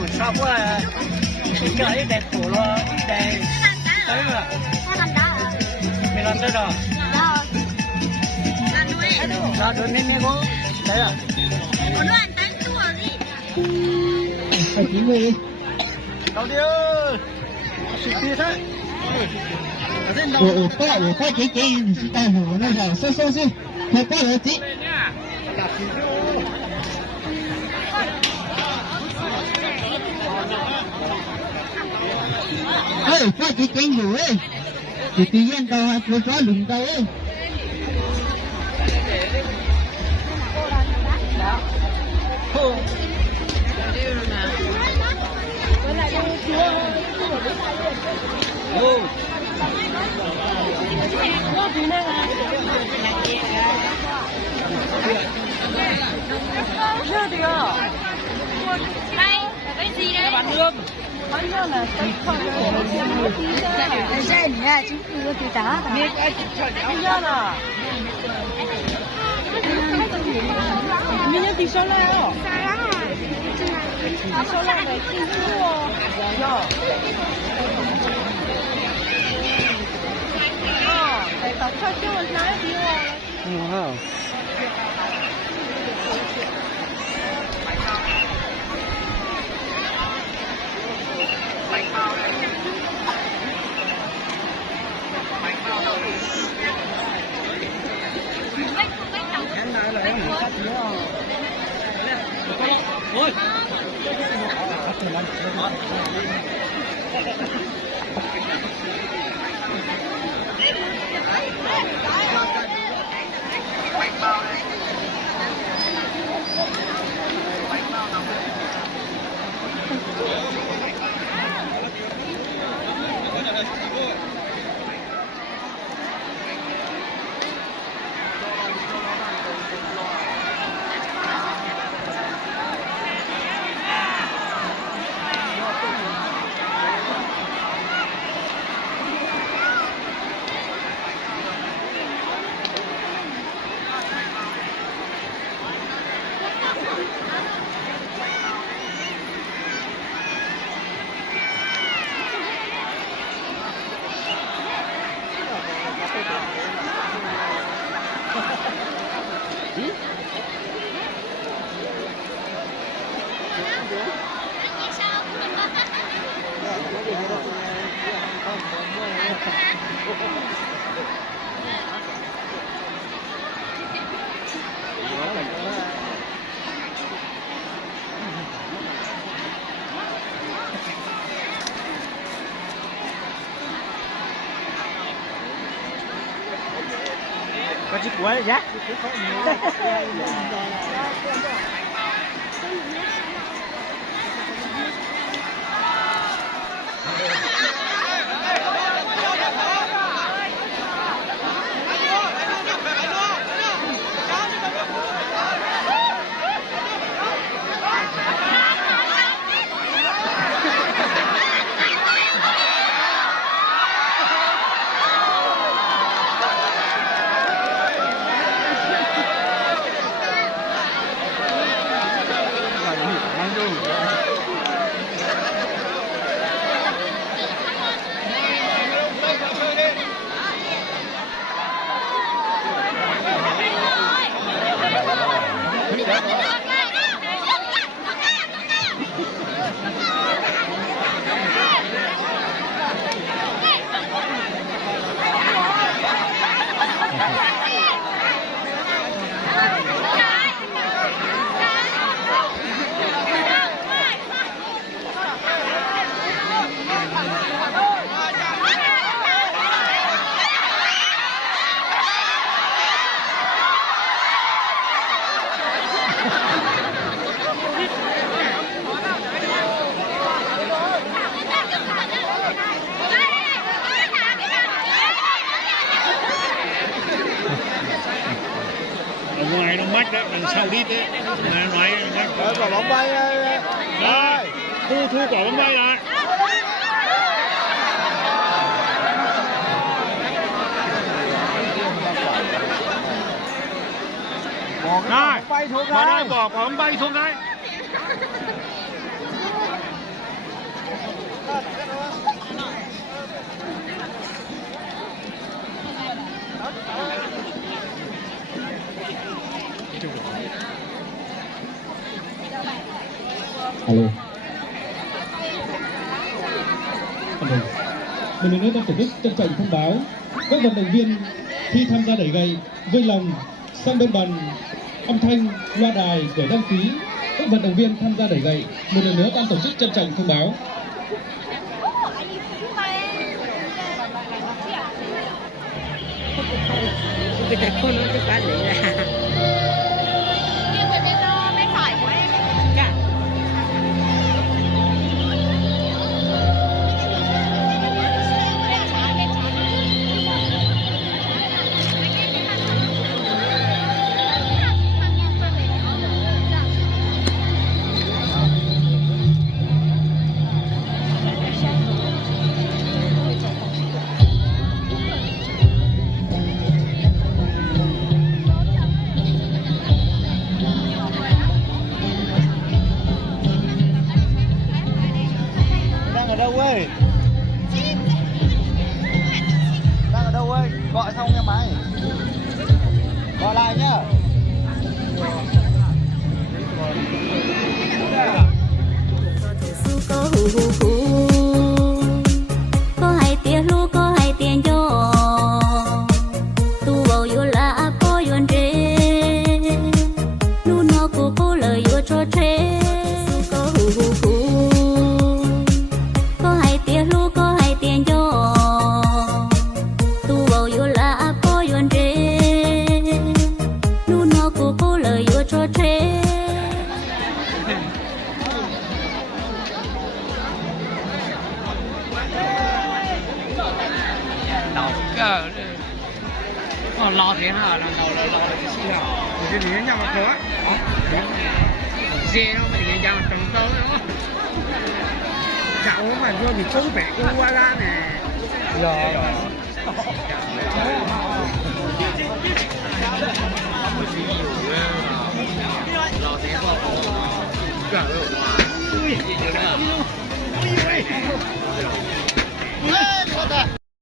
mình sao quá cái cái đẹp cổ lo đẹp đấy mà mày làm tới rồi ra được nên mới có đấy à phải chín người đi đầu tiên xịt thế我快给你是大伙那个收快过来挤快给你哎你体验到还不抓领到哎热的哟！cái gì đây? Bán nước. Bán nước là cái xe này chúng tôi thì trả. Biết ai chở nhau à? Mình nhớ tí số lại không? Tí số lại này kinh khủng. Yo. Để tập cho chú mình nói đi wow. Ôi. Có chiếc quế rác. Ở ngoài nó mách đấy, đằng sau đi thế. Nói quả bóng bay đây. Thu quả bóng bay lại. Này, bỏ quả bóng bay xuống đây. Alo. Alo. Một lần nữa ban tổ chức trân trọng thông báo các vận động viên khi tham gia đẩy gậy vơi lòng sang bên bàn âm thanh loa đài để đăng ký. Các vận động viên tham gia đẩy gậy một lần nữa ban tổ chức trân trọng thông báo. Cái tay khôn nó cái bán đấy là đang ở đâu ơi? Đang ở đâu ơi? Gọi xong nha mày. Gọi lại nhá. Có hai tiếng lu có hai tiếng gió tu vào yêu là có yuan rê nu nó cô lời yêu cho tre có hai tiếng lu có hai tiếng gió tu vào yêu là có yuan rê nu nó cô lời yêu cho tre đầu cơ lo thế nào là đầu lo là cái gì nào cái gì nhau mà khó dê nó mình nhau trong tối đó cháu mà vô bị trốn bể qua ra nè rồi lo thế mà cả rồi ui ui ui ui